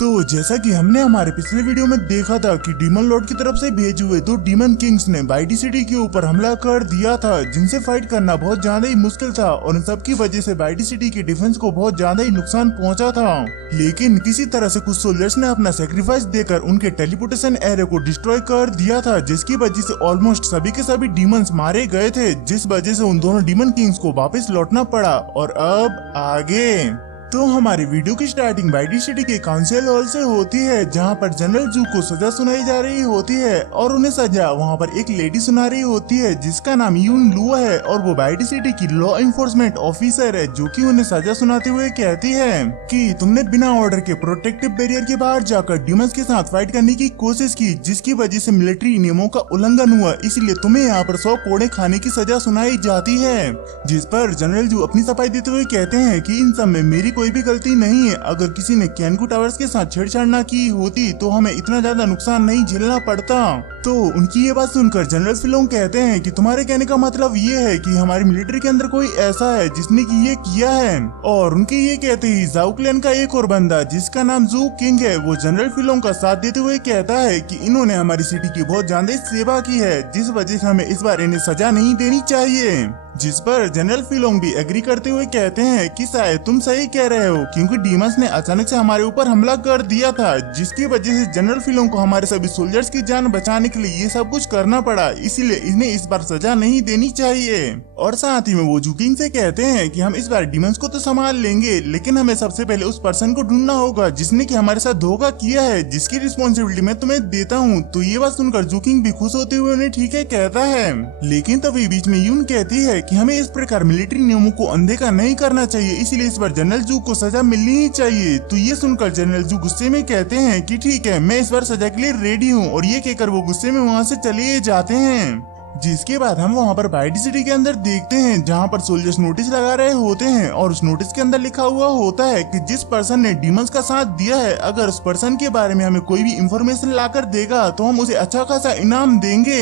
तो जैसा कि हमने हमारे पिछले वीडियो में देखा था कि डीमन लॉर्ड की तरफ से भेजे हुए 2 डीमन किंग्स ने वाइटी सिटी के ऊपर हमला कर दिया था, जिनसे फाइट करना बहुत ज्यादा ही मुश्किल था और इन सब की वजह से वाइटी सिटी की डिफेंस को बहुत ज्यादा ही नुकसान पहुंचा था। लेकिन किसी तरह से कुछ सोल्जर्स ने अपना सेक्रीफाइस देकर उनके टेलीपोर्टेशन एरिया को डिस्ट्रॉय कर दिया था, जिसकी वजह से ऑलमोस्ट सभी के सभी डीमंस मारे गए थे, जिस वजह से उन दोनों डीमन किंग्स को वापस लौटना पड़ा। और अब आगे तो हमारी वीडियो की स्टार्टिंग वाइटी सिटी के काउंसिल हॉल से होती है, जहां पर जनरल जू को सजा सुनाई जा रही होती है और उन्हें सजा वहां पर एक लेडी सुना रही होती है जिसका नाम यून लुआ है और वो वाइटी सिटी की लॉ इन्फोर्समेंट ऑफिसर है, जो कि उन्हें सजा सुनाते हुए कहती है कि तुमने बिना ऑर्डर के प्रोटेक्टिव बैरियर के बाहर जाकर डीमंस के साथ फाइट करने की कोशिश की, जिसकी वजह से मिलिट्री नियमों का उल्लंघन हुआ, इसलिए तुम्हें यहाँ पर 100 कोड़े खाने की सजा सुनाई जाती है। जिस पर जनरल जू अपनी सफाई देते हुए कहते हैं कि इन सब में मेरी कोई भी गलती नहीं है, अगर किसी ने कैनकू टावर्स के साथ छेड़छाड़ न की होती तो हमें इतना ज्यादा नुकसान नहीं झेलना पड़ता। तो उनकी ये बात सुनकर जनरल फिलोंग कहते हैं कि तुम्हारे कहने का मतलब ये है कि हमारी मिलिट्री के अंदर कोई ऐसा है जिसने कि ये किया है। और उनके ये कहते ही जाऊ क्लैन का एक और बंदा जिसका नाम जू किंग है, वो जनरल फिलोंग का साथ देते हुए कहता है कि इन्होंने हमारी सिटी की बहुत ज्यादा सेवा की है, जिस वजह से हमें इस बार इन्हें सजा नहीं देनी चाहिए। जिस पर जनरल फिलोंग भी एग्री करते हुए कहते हैं कि शायद तुम सही कह रहे हो, क्योंकि डीमंस ने अचानक से हमारे ऊपर हमला कर दिया था, जिसकी वजह से जनरल फिलोंग को हमारे सभी सोल्जर्स की जान बचाने के लिए ये सब कुछ करना पड़ा, इसलिए इन्हें इस बार सजा नहीं देनी चाहिए। और साथ ही में वो जूकिंग से कहते हैं कि हम इस बार डीमंस को तो संभाल लेंगे, लेकिन हमें सबसे पहले उस पर्सन को ढूंढना होगा जिसने कि हमारे साथ धोखा किया है, जिसकी रिस्पॉन्सिबिलिटी मैं तुम्हें देता हूँ। तो ये बात सुनकर जूकिंग भी खुश होते हुए उन्हें ठीक है कहता है। लेकिन तभी बीच में यून कहती है कि हमें इस प्रकार मिलिट्री नियमों को अनदेखा नहीं करना चाहिए, इसलिए इस बार जनरल जू को सजा मिलनी ही चाहिए। तो ये सुनकर जनरल जू गुस्से में कहते हैं कि ठीक है, मैं इस बार सजा के लिए रेडी हूँ, और ये कहकर वो गुस्से में वहाँ से चले जाते हैं। जिसके बाद हम वहाँ पर वाइटी सिटी के अंदर देखते हैं, जहाँ पर सोल्जर्स नोटिस लगा रहे होते हैं और उस नोटिस के अंदर लिखा हुआ होता है कि जिस पर्सन ने डीमंस का साथ दिया है, अगर उस पर्सन के बारे में हमें कोई भी इंफॉर्मेशन लाकर देगा तो हम उसे अच्छा खासा इनाम देंगे।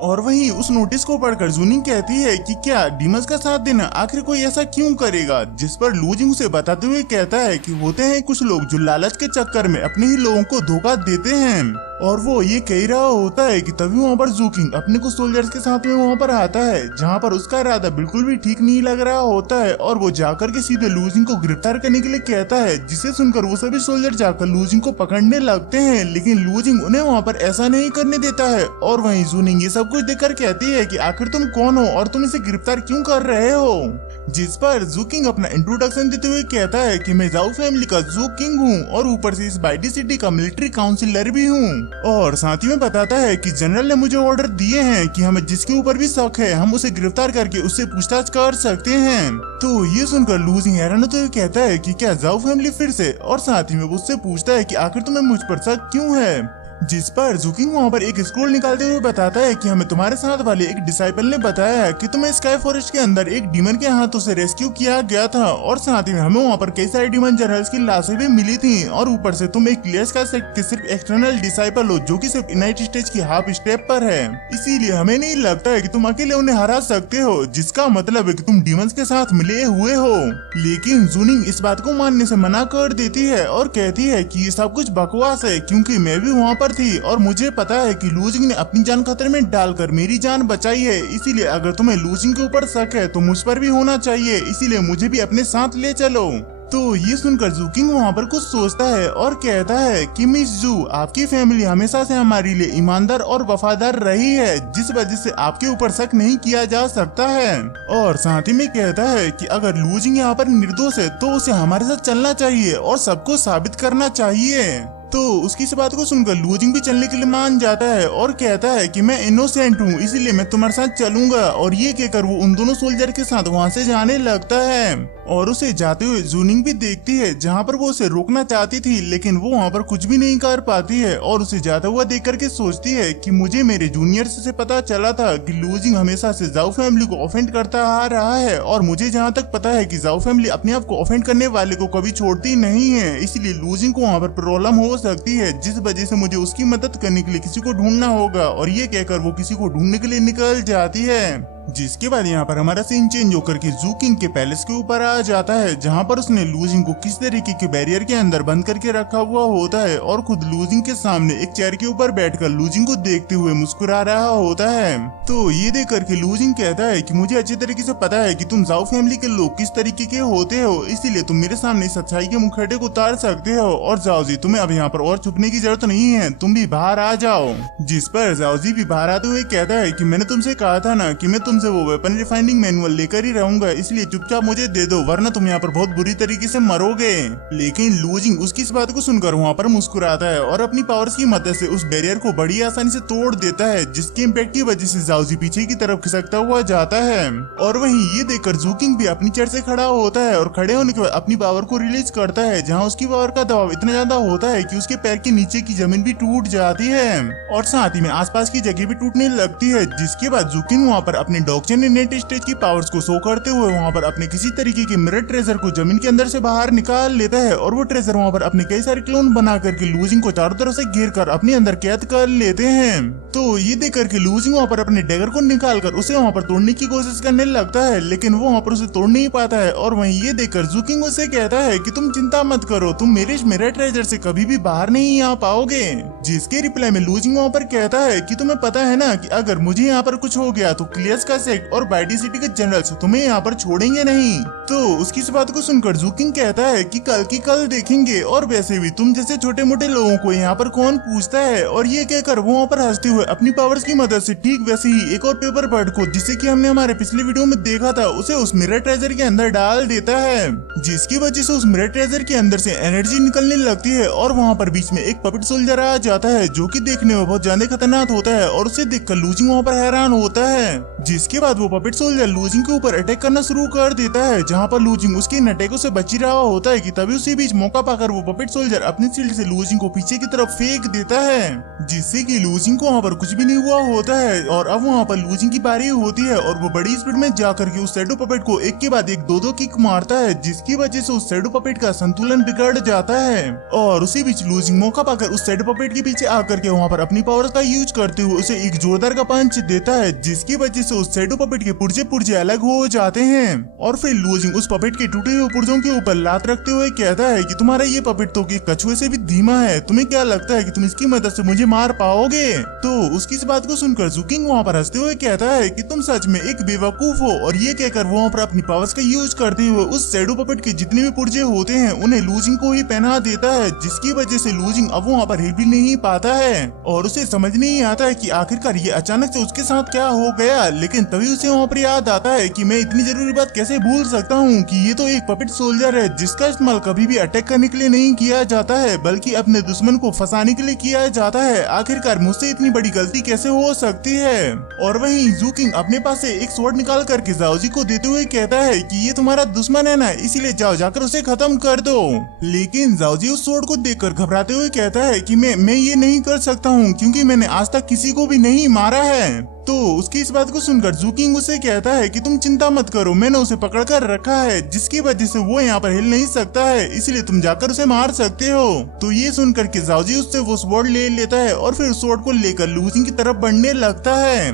और वहीं उस नोटिस को पढ़कर जूनिंग कहती है कि क्या डीमंस का साथ देना आखिर कोई ऐसा क्यों करेगा, जिस पर लूजिंग उसे बताते हुए कहता है कि होते हैं कुछ लोग जो लालच के चक्कर में अपने ही लोगों को धोखा देते हैं। और वो ये कह रहा होता है कि तभी वहाँ पर जूकिंग अपने कुछ सोल्जर्स के साथ में वहाँ पर आता है, जहाँ पर उसका इरादा बिल्कुल भी ठीक नहीं लग रहा होता है, और वो जाकर के सीधे लूजिंग को गिरफ्तार करने के लिए कहता है, जिसे सुनकर वो सभी सोल्जर जाकर लूजिंग को पकड़ने लगते हैं। लेकिन लूजिंग उन्हें वहाँ पर ऐसा नहीं करने देता है, और वहीं जूनिंग ये सब कुछ देखकर कहती है कि आखिर तुम कौन हो और तुम इसे गिरफ्तार क्यों कर रहे हो। जिस पर जूकिंग अपना इंट्रोडक्शन देते हुए कहता है कि मैं जाऊ फैमिली का जू किंग हूँ और ऊपर से इस वाइटी सिटी का मिलिट्री काउंसिलर भी हूँ। और साथ ही में बताता है कि जनरल ने मुझे ऑर्डर दिए हैं कि हमें जिसके ऊपर भी शक है हम उसे गिरफ्तार करके उससे पूछताछ कर सकते हैं। तो ये सुनकर लूजिंग हैरान होते हुए कहता है कि क्या जाऊ फैमिली फिर से, और साथ ही में उससे पूछता है कि आखिर तुम्हें मुझ पर शक क्यों है। जिस पर जूकिंग वहाँ पर एक स्क्रोल निकालते हुए बताता है कि हमें तुम्हारे साथ वाले एक डिसाइपल ने बताया है कि तुम्हें स्काई फॉरेस्ट के अंदर एक डीमन के हाथों से रेस्क्यू किया गया था, और साथ ही में हमें वहाँ पर कई सारे डीमन जनरल्स की लाशें भी मिली थी, और ऊपर से तुम एक क्लियर्स का सेक्ट के सिर्फ एक्सटर्नल डिसाइपल हो, जो कि सिर्फ यूनाइटेड स्टेट्स की हाफ स्टेप पर है, इसीलिए हमें नहीं लगता है कि तुम अकेले उन्हें हरा सकते हो, जिसका मतलब है कि तुम डीमंस के साथ मिले हुए हो। लेकिन जूनिंग इस बात को मानने से मना कर देती है और कहती है कि ये सब कुछ बकवास है, क्योंकि मैं भी वहाँ पर थी और मुझे पता है कि लूजिंग ने अपनी जान खतरे में डालकर मेरी जान बचाई है, इसीलिए अगर तुम्हें लूजिंग के ऊपर शक है तो मुझ पर भी होना चाहिए, इसीलिए मुझे भी अपने साथ ले चलो। तो ये सुनकर जूकिंग वहाँ पर कुछ सोचता है और कहता है कि मिस जू, आपकी फैमिली हमेशा से हमारे लिए ईमानदार और वफादार रही है, जिस वजह से आपके ऊपर शक नहीं किया जा सकता है। और साथ ही में कहता है कि अगर लूजिंग यहाँ पर निर्दोष है तो उसे हमारे साथ चलना चाहिए और सबको साबित करना चाहिए। तो उसकी इस बात को सुनकर लूजिंग भी चलने के लिए मान जाता है और कहता है कि मैं इनोसेंट हूँ, इसलिए मैं तुम्हारे साथ चलूंगा। और ये कहकर वो उन दोनों सोल्जर के साथ वहाँ से जाने लगता है, और उसे जाते हुए जूनिंग भी देखती है, जहाँ पर वो उसे रोकना चाहती थी, लेकिन वो वहाँ पर कुछ भी नहीं कर पाती है, और उसे जाता हुआ देख करके सोचती है कि मुझे मेरे जूनियर्स से पता चला था कि लूजिंग हमेशा से जाऊ फैमिली को ऑफेंड करता आ रहा है, और मुझे जहाँ तक पता है कि जाऊ फैमिली अपने आप को ऑफेंड करने वाले को कभी छोड़ती नहीं है, इसलिए लूजिंग को वहाँ पर प्रॉब्लम हो सकती है, जिस वजह से मुझे उसकी मदद करने के लिए किसी को ढूंढना होगा। और ये कहकर वो किसी को ढूंढने के लिए निकल जाती है। जिसके बाद यहाँ पर हमारा सीन चेंज होकर के जू किंग के पैलेस के ऊपर आ जाता है, जहाँ पर उसने लूजिंग को किस तरीके के बैरियर के अंदर बंद करके रखा हुआ होता है और खुद लूजिंग के सामने एक चेयर के ऊपर बैठकर लूजिंग को देखते हुए मुस्कुरा रहा होता है। तो ये देख करके लूजिंग कहता है कि मुझे अच्छे तरीके से पता है कि तुम जाओ फैमिली के लोग किस तरीके के होते हो, इसीलिए तुम मेरे सामने सच्चाई के मुखौटे को उतार सकते हो। और जाओ जी, तुम्हें अब यहाँ पर और छुपने की जरूरत नहीं है, तुम भी बाहर आ जाओ। जिस पर जाओजी भी बाहर आते हुए कहता है कि मैंने तुमसे कहा था ना कि मैं तुमसे वो वेपन रिफाइनिंग मैनुअल लेकर ही रहूंगा, इसलिए चुपचाप मुझे दे दो वरना तुम यहाँ पर बहुत बुरी तरीके से मरोगे। लेकिन लूजिंग उसकी इस बात को सुनकर वहाँ पर मुस्कुराता है और अपनी पावर्स की मदद से उस बैरियर को बड़ी आसानी से तोड़ देता है, जिसके इम्पैक्ट की वजह से जाओजी पीछे की तरफ खिसकता हुआ जाता है। और वहीं ये देखकर जूकिंग भी अपनी चेयर से खड़ा होता है और खड़े होने के बाद अपनी पावर को रिलीज करता है, जहाँ उसकी पावर का दबाव इतना ज्यादा होता है कि उसके पैर के नीचे की जमीन भी टूट जाती है और साथ ही में आसपास की जगह भी टूटने लगती है। जिसके बाद जूकिंग वहाँ पर अपने डॉक्चन नेट स्टेज की पावर्स को शो करते हुए वहाँ पर अपने किसी तरीके के मिरर ट्रेजर को जमीन के अंदर से बाहर निकाल लेता है और वो ट्रेजर वहाँ पर अपने कई सारे क्लोन बना करके लूजिंग को चारों तरफ से घेर कर अपने अंदर कैद कर लेते हैं। तो ये देख करके लूजिंग वहाँ पर अपने डैगर को निकाल कर उसे वहाँ पर तोड़ने की कोशिश करने लगता है, लेकिन वो वहाँ पर उसे तोड़ नहीं पाता है। और वहीं ये देखकर जूकिंग उसे कहता है कि तुम चिंता मत करो, तुम मेरे मिरर ट्रेजर से कभी भी बाहर नहीं आ पाओगे। जिसके रिप्लाई में लूजिंग वहाँ पर कहता है कि तुम्हें पता है ना कि अगर मुझे यहाँ पर कुछ हो गया तो क्लियर्स का सेक्ट और बाइडी सिटी के जनरल्स तुम्हें यहाँ पर छोड़ेंगे नहीं। तो उसकी इस बात को सुनकर जूकिंग कहता है कि कल की कल देखेंगे, और वैसे भी तुम जैसे छोटे मोटे लोगों को यहाँ पर कौन पूछता है। और ये कहकर वो वहाँ पर हंसते हुए अपनी पावर्स की मदद से ठीक वैसे ही एक और पेपर बर्ड को, जिसे कि हमने हमारे पिछले वीडियो में देखा था, उसे उस मिरर ट्रेजर के अंदर डाल देता है, जिसकी वजह से उस मिरर ट्रेजर के अंदर से एनर्जी निकलने लगती है। और वहाँ पर बीच में एक पपेट सोल्जर आ जाता है जो कि देखने में बहुत ज्यादा खतरनाक होता है और उसे देखकर लूजिंग वहाँ पर हैरान होता है। जिसके बाद वो पपेट सोल्जर लूजिंग के ऊपर अटैक करना शुरू कर देता है, जहाँ पर लूजिंग उसके इन अटैकों से बच ही रहा होता है कि तभी उसी बीच मौका पाकर वो पपेट सोल्जर अपनी शील्ड से लूजिंग को पीछे की तरफ फेंक देता है, जिससे कि लूजिंग को वहाँ पर कुछ भी नहीं हुआ होता है। और अब वहाँ पर लूजिंग की बारी होती है और वो बड़ी स्पीड में जाकर के उस शैडो पपेट को एक के बाद एक दो किक मारता है, जिसकी वजह से उस शैडो पपेट का संतुलन बिगड़ जाता है। और उसी बीच लूजिंग मौका पाकर उस शैडो पपेट के पीछे आकर के वहाँ पर अपनी पावर का यूज करते हुए उसे एक जोरदार का पंच देता है, जिसकी वजह से उस शैडो पपेट के पुर्जे अलग हो जाते हैं। और फिर लूजिंग उस पपेट के टूटे हुए पुर्जों के ऊपर लात रखते हुए कहता है कि तुम्हारा ये पपेट तो कछुए से भी धीमा है, तुम्हें क्या लगता है कि तुम इसकी मदद से मुझे मार पाओगे। तो उसकी इस बात को सुनकर जूकिंग वहाँ पर हंसते हुए कहता है कि तुम सच में एक बेवकूफ हो। और ये कहकर वो वहाँ पर अपनी पावर्स का यूज करते हुए उस शैडो पपेट के जितने भी पुर्जे होते हैं उन्हें लूजिंग को ही पहना देता है, जिसकी वजह से लूजिंग अब वहाँ पर हिल भी नहीं पाता है और उसे समझ नहीं आता है कि आखिरकार ये अचानक से उसके साथ क्या हो गया। लेकिन तभी उसे वहाँ पर याद आता है कि मैं इतनी जरूरी बात कैसे भूल सकता हूँ कि ये तो एक पपेट सोल्जर है, जिसका इस्तेमाल कभी भी अटैक करने के लिए नहीं किया जाता है बल्कि अपने दुश्मन को फंसाने के लिए किया जाता है। आखिरकार मुझसे इतनी बड़ी गलती कैसे हो सकती है। और वहीं जूकिंग अपने पास से एक स्वॉर्ड निकाल करके जाओजी को देते हुए कहता है कि ये तुम्हारा दुश्मन है ना, इसीलिए जाओ जाकर उसे खत्म कर दो। लेकिन जाओजी उस स्वॉर्ड को देखकर घबराते हुए कहता है कि मैं ये नहीं कर सकता हूँ क्योंकि मैंने आज तक किसी को भी नहीं मारा है। तो उसकी इस बात को सुनकर जूकिंग उसे कहता है कि तुम चिंता मत करो, मैंने उसे पकड़ कर रखा है, जिसकी वजह से वो यहाँ पर हिल नहीं सकता है, इसलिए तुम जाकर उसे मार सकते हो। तो ये सुनकर के जाओजी उससे वो स्वॉर्ड ले लेता है और फिर स्वॉर्ड को लेकर लूजिंग की तरफ बढ़ने लगता है।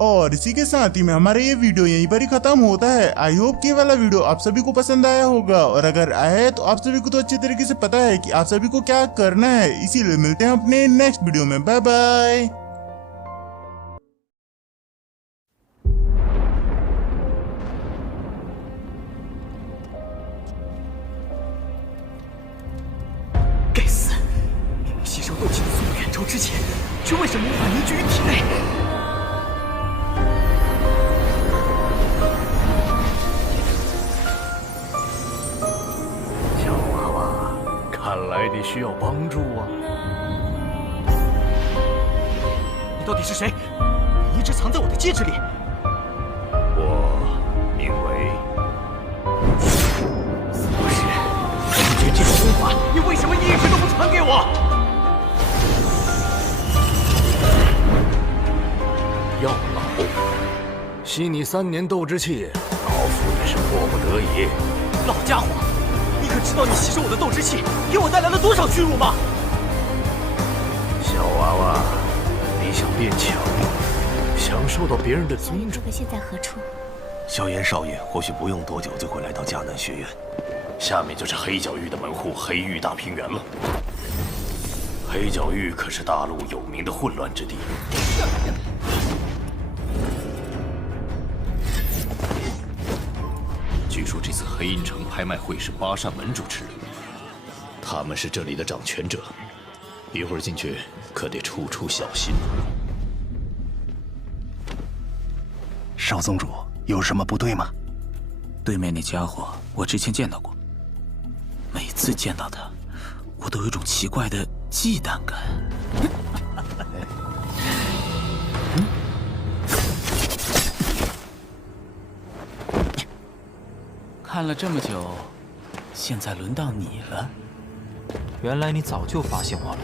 और इसी के साथ ही में हमारा ये वीडियो यहीं पर ही खत्म होता है। आई होप कि वाला वीडियो आप सभी को पसंद आया होगा, और अगर आया है तो आप सभी को तो अच्छे तरीके से पता है कि आप सभी को क्या करना है। इसीलिए मिलते हैं अपने नेक्स्ट वीडियो में, बाय बाय।吸收斗气的速度远超之前，却为什么无法凝聚于体内？小娃娃，看来你需要帮助啊！你到底是谁？你一直藏在我的戒指里。我名为死士。拒绝这种功法，你为什么一直都不传给我？药老，吸你3年斗之气，老夫也是迫不得已。老家伙，你可知道你吸收我的斗之气给我带来了多少屈辱吗？小娃娃，你想变强，享受到别人的尊重。你们现在何处？萧炎少爷或许不用多久就会来到迦南学院，下面就是黑角域的门户黑域大平原了。黑角域可是大陆有名的混乱之地。据说这次黑银城拍卖会是八扇门主持，他们是这里的掌权者，一会儿进去可得处处小心。少宗主有什么不对吗？对面那家伙，我之前见到过，每次见到他，我都有种奇怪的忌惮感。看了这么久，现在轮到你了。原来你早就发现我了。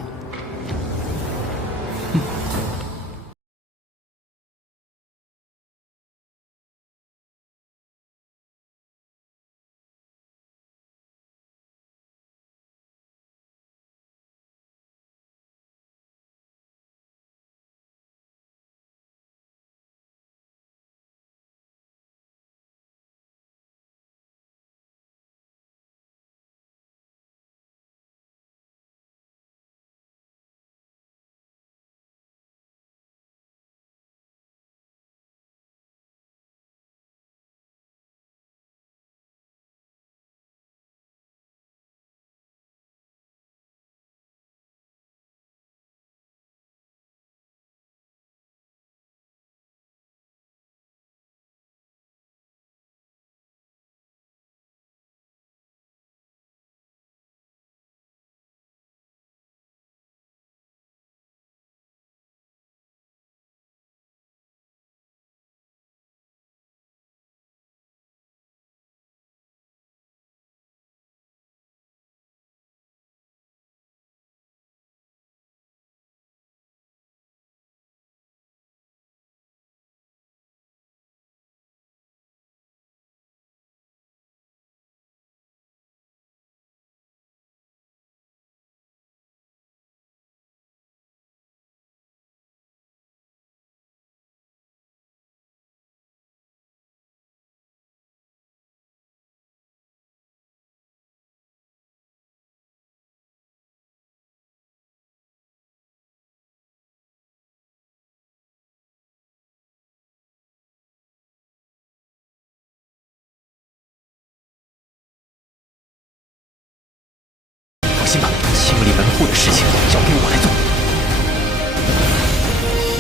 放心吧，清理门户的事情交给我来做。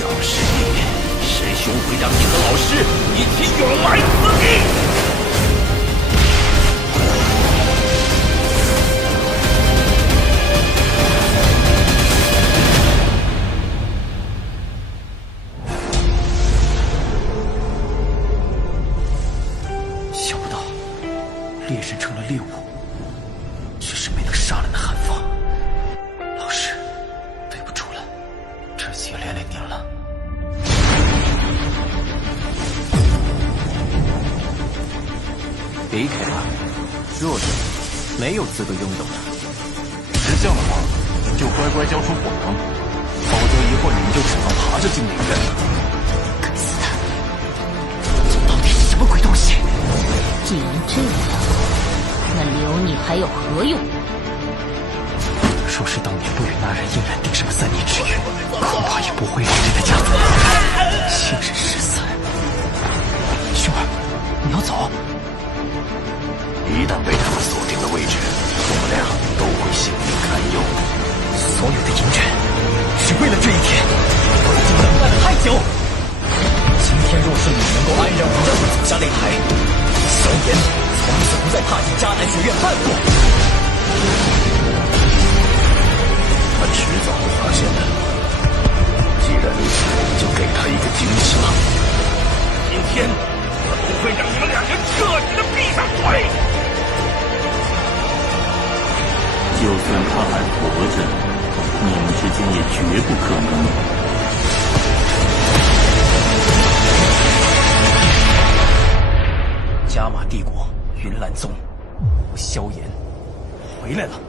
要是你，师兄会让你和老师一起永埋死地。想不到，猎人成了猎物，却是没能杀了那韩放。老师，对不住了，这些连累您了。离开吧，弱者没有资格拥有的。识相的话，就乖乖交出火能，否则一会儿你们就只能爬着进领院了。该死的，这到底是什么鬼东西？既然这样，那留你还有何用？若是当年不与那人硬然定什么3年之约，恐怕也不会让这个家族亲人失散。兄儿，你要走？一旦被他们锁定了位置，我们俩都会性命堪忧。所有的隐忍，只为了这一天，我已经等待了太久。今天若是你能够安然无恙地走下擂台，萧炎从此不再踏进迦南学院半步。他迟早会发现的。既然如此，就给他一个惊喜吧。今天我不会让你们两人彻底的闭上嘴。就算他还活着，你们之间也绝不可能。加玛帝国云岚宗，我萧炎回来了。